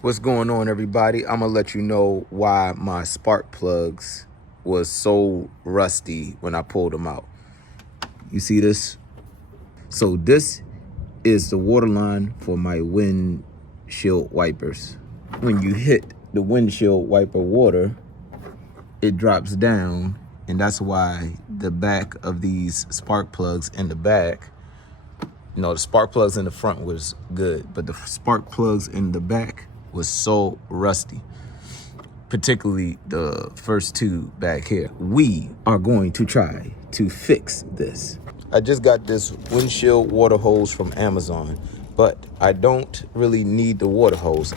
What's going on, everybody? I'm gonna let you know why my spark plugs was so rusty when I pulled them out. You see this? So this is the water line for my windshield wipers. When you hit the windshield wiper water, it drops down, and that's why the back of these spark plugs in the back, you know, the spark plugs in the front was good, but the spark plugs in the back was so rusty, particularly the first two back here. We are going to try to fix this. I just got this windshield water hose from Amazon, but I don't really need the water hose.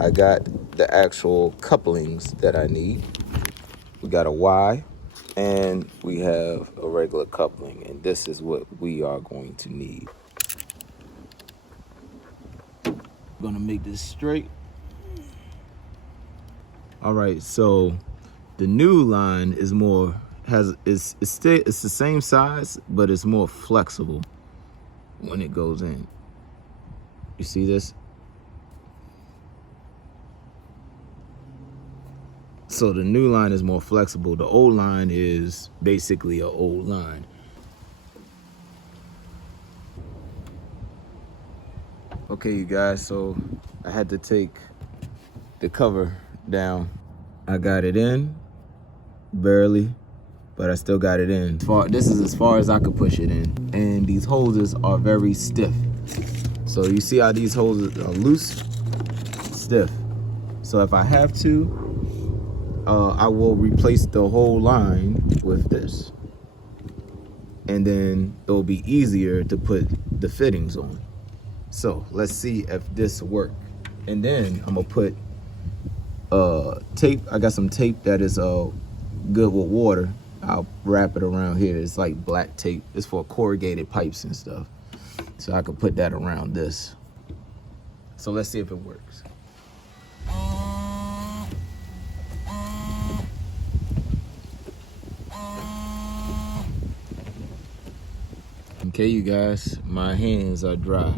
I got the actual couplings that I need. We got a Y and we have a regular coupling, and this is what we are going to need. Gonna make this straight. All right, so the new line is more, it's the same size, but it's more flexible when it goes in. You see this? So the new line is more flexible. The old line is basically an old line. Okay, you guys, so I had to take the cover down. I got it in, barely, but I still got it in. This is as far as I could push it in. And these hoses are very stiff. So you see how these hoses are loose, stiff. So if I have to, I will replace the whole line with this. And then it'll be easier to put the fittings on. So let's see if this works. And then I'm gonna put tape. I got some tape that is good with water. I'll wrap it around here. It's like black tape. It's for corrugated pipes and stuff. So I could put that around this. So let's see if it works. Okay, you guys, my hands are dry.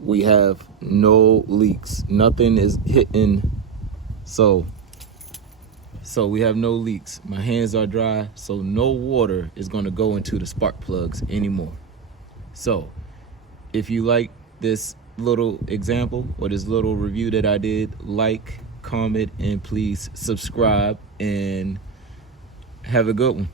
We have no leaks. Nothing is hitting. So we have no leaks. My hands are dry, so no water is gonna go into the spark plugs anymore. So if you like this little example or this little review that I did, like, comment, and please subscribe, and have a good one.